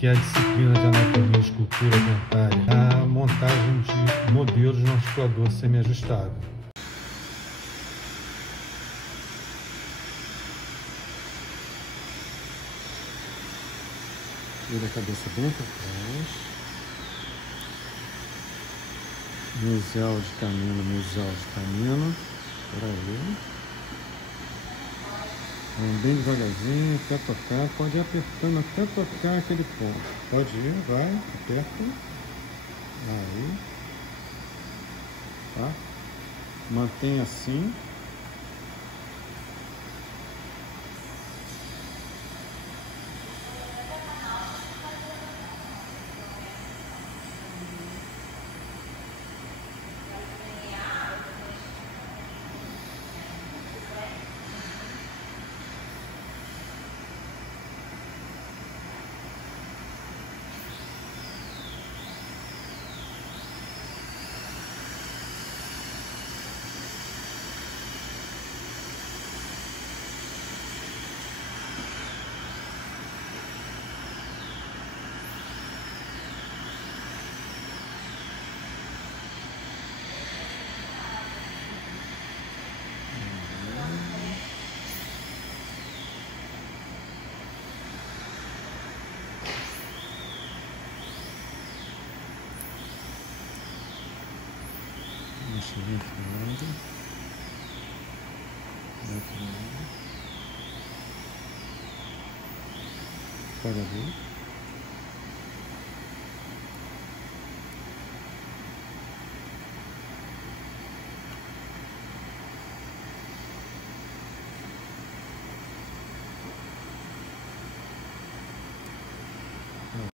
que é a disciplina de anatomia e escultura dentária, a montagem de modelos no articulador semiajustável. Vira a cabeça bem para trás. Mesial de canino, mesial de canino. Por aí. Bem devagarzinho, até tocar. Pode ir apertando até tocar aquele ponto. Pode ir, vai, aperta. Aí. Tá? Mantém assim. Deixa eu ver aqui. Para ver.